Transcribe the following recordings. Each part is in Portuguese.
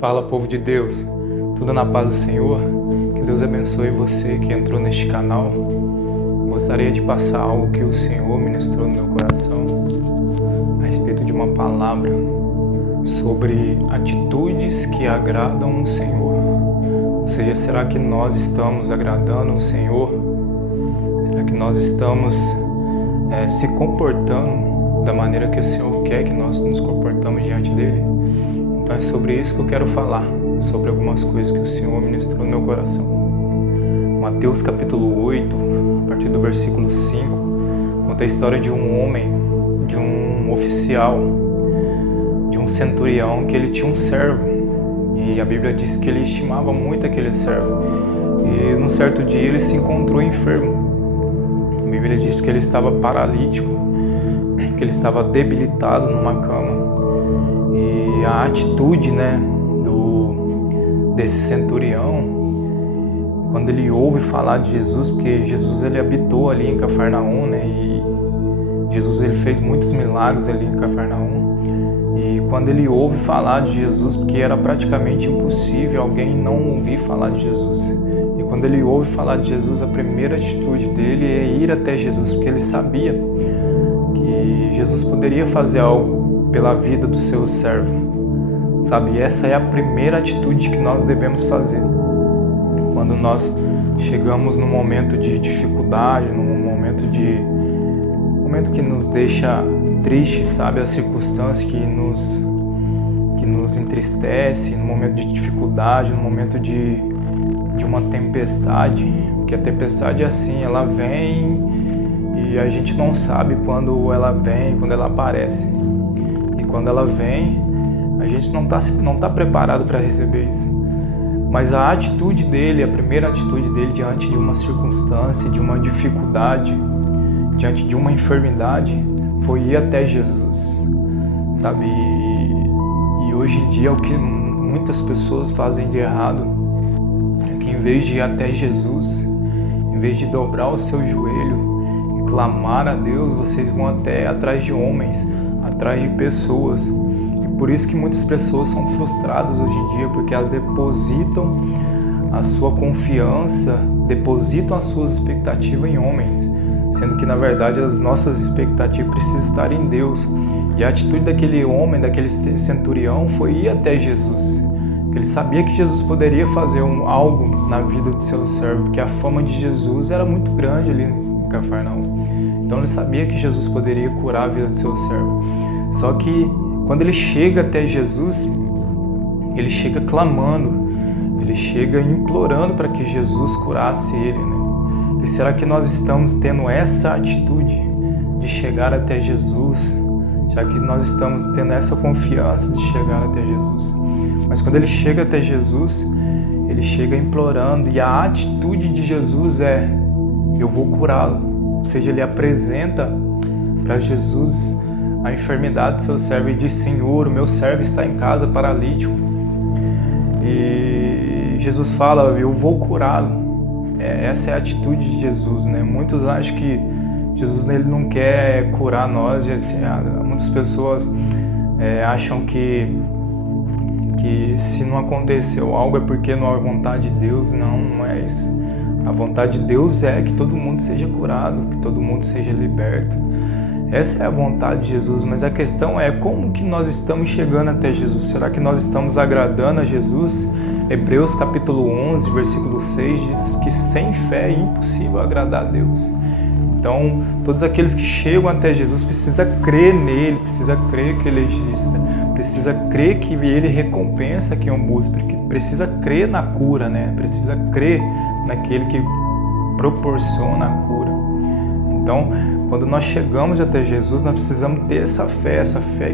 Fala, povo de Deus, tudo na paz do Senhor? Que Deus abençoe você que entrou neste canal. Gostaria de passar algo que o Senhor ministrou no meu coração a respeito de uma palavra sobre atitudes que agradam o Senhor. Ou seja, será que nós estamos agradando o Senhor? Será que nós estamos se comportando da maneira que o Senhor quer que nós nos comportamos diante dele? Então é sobre isso que eu quero falar, sobre algumas coisas que o Senhor ministrou no meu coração. Mateus capítulo 8, a partir do versículo 5, conta a história de um homem, de um oficial, de um centurião, que ele tinha um servo. E a Bíblia diz que ele estimava muito aquele servo. E num certo dia ele se encontrou enfermo. A Bíblia diz que ele estava paralítico, que ele estava debilitado numa cama. E a atitude, desse centurião, quando ele ouve falar de Jesus, porque Jesus ele habitou ali em Cafarnaum, e Jesus ele fez muitos milagres ali em Cafarnaum. E quando ele ouve falar de Jesus, porque era praticamente impossível alguém não ouvir falar de Jesus. E quando ele ouve falar de Jesus, a primeira atitude dele é ir até Jesus, porque ele sabia que Jesus poderia fazer algo pela vida do seu servo, sabe? E essa é a primeira atitude que nós devemos fazer. Quando nós chegamos num momento de dificuldade, num momento que nos deixa tristes, sabe? As circunstâncias que nos entristece, no momento de dificuldade, no momento de uma tempestade, porque a tempestade é assim, ela vem e a gente não sabe quando ela vem, quando ela aparece. E quando ela vem, a gente não tá preparado para receber isso. Mas a atitude dele, a primeira atitude dele diante de uma circunstância, de uma dificuldade, diante de uma enfermidade, foi ir até Jesus, sabe? E hoje em dia o que muitas pessoas fazem de errado é que em vez de ir até Jesus, em vez de dobrar o seu joelho e clamar a Deus, vocês vão até atrás de homens, atrás de pessoas. E por isso que muitas pessoas são frustradas hoje em dia, porque elas depositam a sua confiança, depositam as suas expectativas em homens, sendo que na verdade as nossas expectativas precisam estar em Deus. E a atitude daquele homem, daquele centurião, foi ir até Jesus. Ele sabia que Jesus poderia fazer algo na vida do seu servo, porque a fama de Jesus era muito grande ali em Cafarnaum. Então ele sabia que Jesus poderia curar a vida do seu servo. Só que quando ele chega até Jesus, ele chega clamando, ele chega implorando para que Jesus curasse ele, E será que nós estamos tendo essa atitude de chegar até Jesus? Já que nós estamos tendo essa confiança de chegar até Jesus? Mas quando ele chega até Jesus, ele chega implorando, e a atitude de Jesus é: eu vou curá-lo. Ou seja, ele apresenta para Jesus a enfermidade do seu servo e diz: Senhor, o meu servo está em casa paralítico. E Jesus fala: eu vou curá-lo. Essa é a atitude de Jesus, Muitos acham que Jesus ele não quer curar nós. Muitas pessoas acham que se não aconteceu algo é porque não é vontade de Deus. Não é isso. A vontade de Deus é que todo mundo seja curado, que todo mundo seja liberto. Essa é a vontade de Jesus, mas a questão é como que nós estamos chegando até Jesus. Será que nós estamos agradando a Jesus? Hebreus capítulo 11, versículo 6 diz que sem fé é impossível agradar a Deus. Então, todos aqueles que chegam até Jesus precisam crer nele, precisam crer que ele existe, precisa crer que ele recompensa quem o busca, precisa crer na cura, Precisa crer naquele que proporciona a cura. Então, quando nós chegamos até Jesus, nós precisamos ter essa fé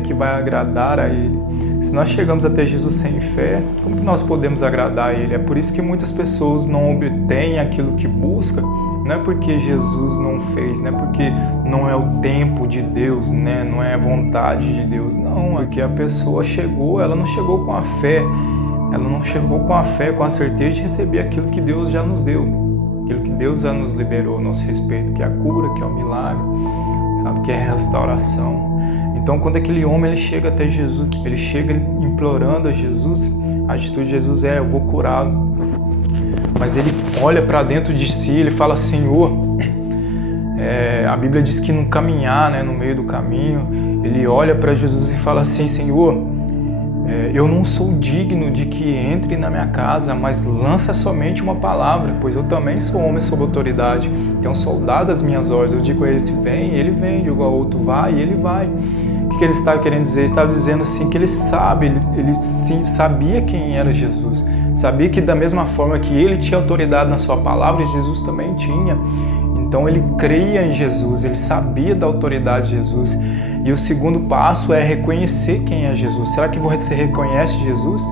que vai agradar a Ele. Se nós chegamos até Jesus sem fé, como que nós podemos agradar a Ele? É por isso que muitas pessoas não obtêm aquilo que buscam. Não é porque Jesus não fez, não é porque não é o tempo de Deus, não é a vontade de Deus. Não, é que a pessoa chegou, ela não chegou com a fé. Ela não chegou com a fé, com a certeza de receber aquilo que Deus já nos deu. Aquilo que Deus já nos liberou a nosso respeito, que é a cura, que é o milagre, sabe, que é a restauração. Então, quando aquele homem ele chega até Jesus, ele chega implorando a Jesus, a atitude de Jesus é: eu vou curá-lo. Mas ele olha para dentro de si, ele fala: Senhor, a Bíblia diz que no caminhar, né, no meio do caminho, ele olha para Jesus e fala assim: Senhor, eu não sou digno de que entre na minha casa, mas lança somente uma palavra, pois eu também sou homem sob autoridade, tenho soldado às minhas ordens. Eu digo a esse: vem, ele vem, digo ao outro: vai, e ele vai. O que ele estava querendo dizer? Ele estava dizendo assim que ele sabe, ele sim sabia quem era Jesus, sabia que da mesma forma que ele tinha autoridade na sua palavra, Jesus também tinha. Então ele cria em Jesus, ele sabia da autoridade de Jesus. E o segundo passo é reconhecer quem é Jesus. Será que você reconhece Jesus?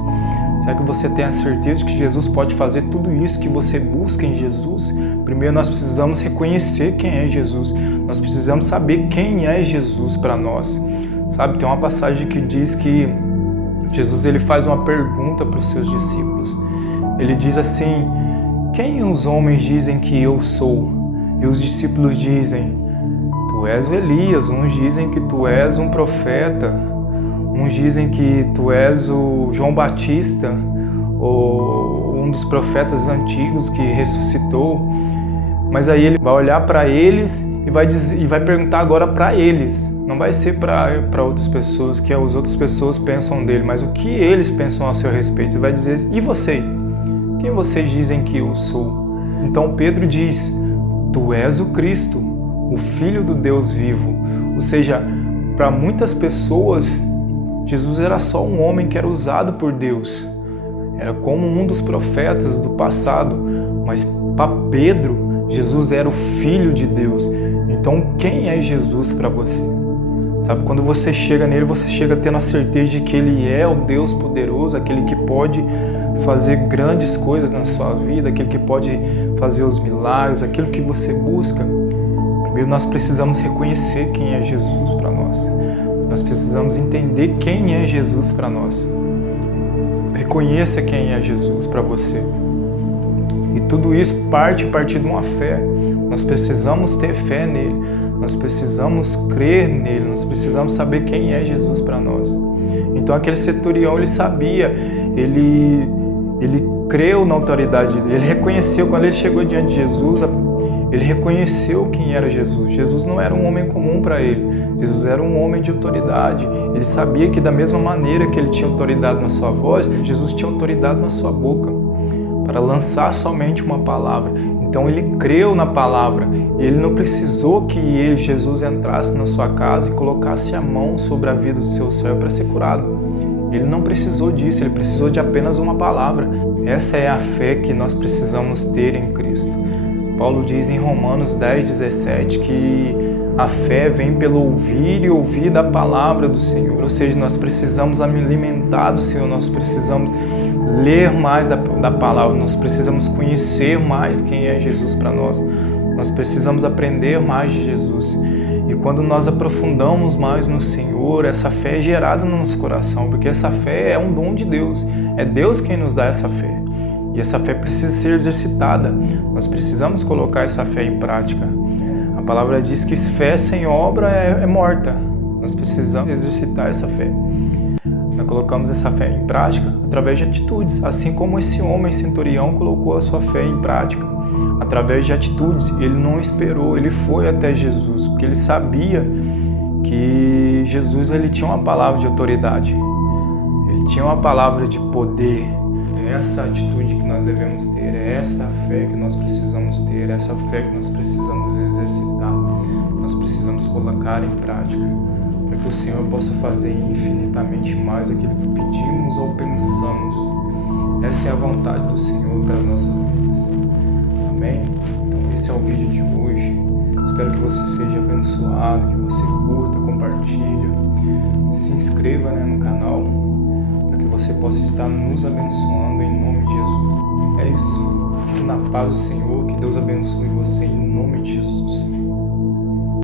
Será que você tem a certeza de que Jesus pode fazer tudo isso que você busca em Jesus? Primeiro nós precisamos reconhecer quem é Jesus. Nós precisamos saber quem é Jesus para nós. Sabe, tem uma passagem que diz que Jesus ele faz uma pergunta para os seus discípulos. Ele diz assim: quem os homens dizem que eu sou? E os discípulos dizem: tu és Elias. Uns dizem que tu és um profeta. Uns dizem que tu és o João Batista, ou um dos profetas antigos que ressuscitou. Mas aí ele vai olhar para eles e vai perguntar agora para eles. Não vai ser para outras pessoas, que as outras pessoas pensam dele, mas o que eles pensam a seu respeito. Ele vai dizer: e vocês? Quem vocês dizem que eu sou? Então Pedro diz: tu és o Cristo, o Filho do Deus vivo. Ou seja, para muitas pessoas, Jesus era só um homem que era usado por Deus. Era como um dos profetas do passado. Mas para Pedro, Jesus era o Filho de Deus. Então, quem é Jesus para você? Sabe, quando você chega nele, você chega tendo a certeza de que ele é o Deus poderoso, aquele que pode fazer grandes coisas na sua vida, aquele que pode fazer os milagres, aquilo que você busca. Primeiro nós precisamos reconhecer quem é Jesus para nós. Nós precisamos entender quem é Jesus para nós. Reconheça quem é Jesus para você. E tudo isso parte a partir de uma fé. Nós precisamos ter fé nele. Nós precisamos crer nele. Nós precisamos saber quem é Jesus para nós. Então aquele centurião, ele sabia, ele creu na autoridade dele. Ele reconheceu, quando ele chegou diante de Jesus, ele reconheceu quem era Jesus. Jesus não era um homem comum para ele. Jesus era um homem de autoridade. Ele sabia que da mesma maneira que ele tinha autoridade na sua voz, Jesus tinha autoridade na sua boca para lançar somente uma palavra. Então ele creu na palavra. Ele não precisou que Jesus entrasse na sua casa e colocasse a mão sobre a vida do seu servo para ser curado. Ele não precisou disso, ele precisou de apenas uma palavra. Essa é a fé que nós precisamos ter em Cristo. Paulo diz em Romanos 10:17 que a fé vem pelo ouvir e ouvir da palavra do Senhor. Ou seja, nós precisamos alimentar do Senhor, nós precisamos ler mais da palavra, nós precisamos conhecer mais quem é Jesus para nós. Nós precisamos aprender mais de Jesus. E quando nós aprofundamos mais no Senhor, essa fé é gerada no nosso coração, porque essa fé é um dom de Deus. É Deus quem nos dá essa fé. E essa fé precisa ser exercitada. Nós precisamos colocar essa fé em prática. A palavra diz que fé sem obra é morta. Nós precisamos exercitar essa fé. Nós colocamos essa fé em prática através de atitudes, assim como esse homem centurião colocou a sua fé em prática. Através de atitudes, ele não esperou, ele foi até Jesus, porque ele sabia que Jesus ele tinha uma palavra de autoridade, ele tinha uma palavra de poder. É essa atitude que nós devemos ter, é essa fé que nós precisamos ter, é essa fé que nós precisamos exercitar, nós precisamos colocar em prática, para que o Senhor possa fazer infinitamente mais aquilo que pedimos ou pensamos. Essa é a vontade do Senhor para as nossas vidas. Amém? Então esse é o vídeo de hoje. Espero que você seja abençoado, que você curta, compartilha, se inscreva no canal, para que você possa estar nos abençoando em nome de Jesus. É isso. Fique na paz do Senhor, que Deus abençoe você em nome de Jesus.